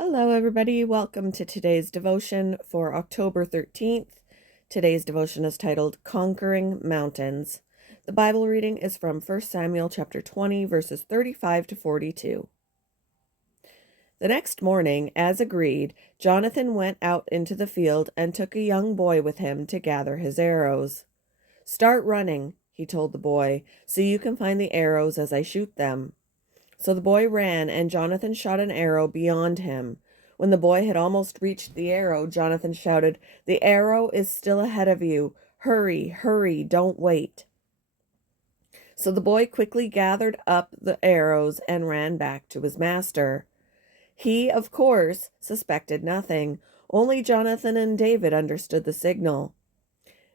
Hello, everybody. Welcome to today's devotion for October 13th. Today's devotion is titled Conquering Mountains. The Bible reading is from 1 Samuel chapter 20, verses 35 to 42. The next morning, as agreed, Jonathan went out into the field and took a young boy with him to gather his arrows. "Start running," he told the boy, "so you can find the arrows as I shoot them." So the boy ran, and Jonathan shot an arrow beyond him. When the boy had almost reached the arrow, Jonathan shouted, "The arrow is still ahead of you. Hurry, hurry, don't wait." So the boy quickly gathered up the arrows and ran back to his master. He, of course, suspected nothing. Only Jonathan and David understood the signal.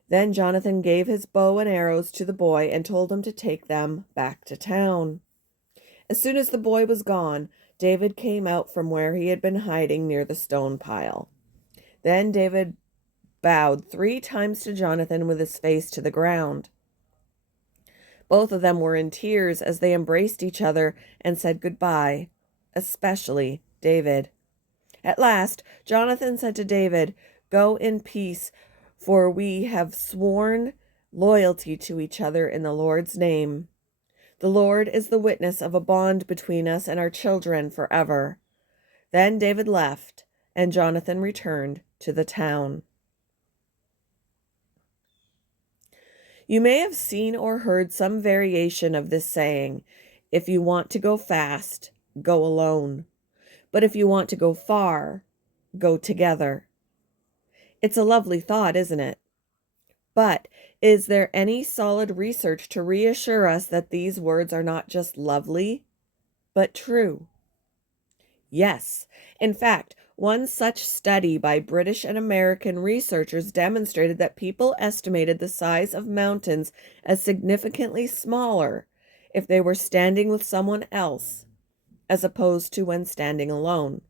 Then Jonathan gave his bow and arrows to the boy and told him to take them back to town. As soon as the boy was gone, David came out from where he had been hiding near the stone pile. Then David bowed 3 times to Jonathan with his face to the ground. Both of them were in tears as they embraced each other and said goodbye, especially David. At last, Jonathan said to David, "Go in peace, for we have sworn loyalty to each other in the Lord's name. The Lord is the witness of a bond between us and our children forever." Then David left, and Jonathan returned to the town. You may have seen or heard some variation of this saying, "If you want to go fast, go alone. But if you want to go far, go together." It's a lovely thought, isn't it? But is there any solid research to reassure us that these words are not just lovely, but true? Yes. In fact, one such study by British and American researchers demonstrated that people estimated the size of mountains as significantly smaller if they were standing with someone else, as opposed to when standing alone.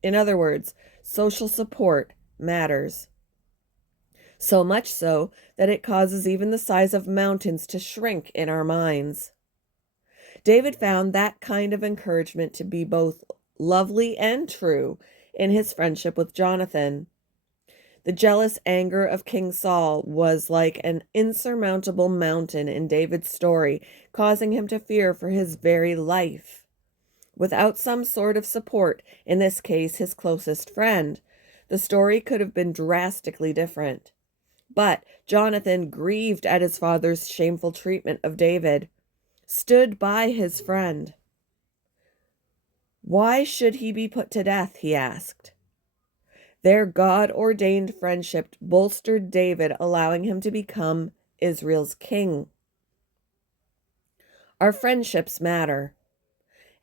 In other words, social support matters. So much so that it causes even the size of mountains to shrink in our minds. David found that kind of encouragement to be both lovely and true in his friendship with Jonathan. The jealous anger of King Saul was like an insurmountable mountain in David's story, causing him to fear for his very life. Without some sort of support, in this case his closest friend, the story could have been drastically different. But Jonathan, grieved at his father's shameful treatment of David, stood by his friend. Why should he be put to death, he asked. Their God-ordained friendship bolstered David, allowing him to become Israel's king. Our friendships matter,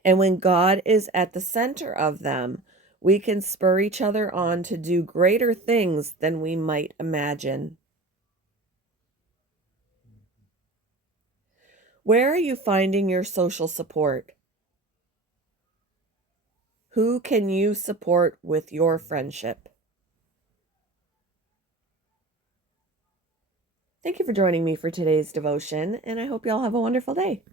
and when God is at the center of them, we can spur each other on to do greater things than we might imagine. Where are you finding your social support? Who can you support with your friendship? Thank you for joining me for today's devotion, and I hope you all have a wonderful day.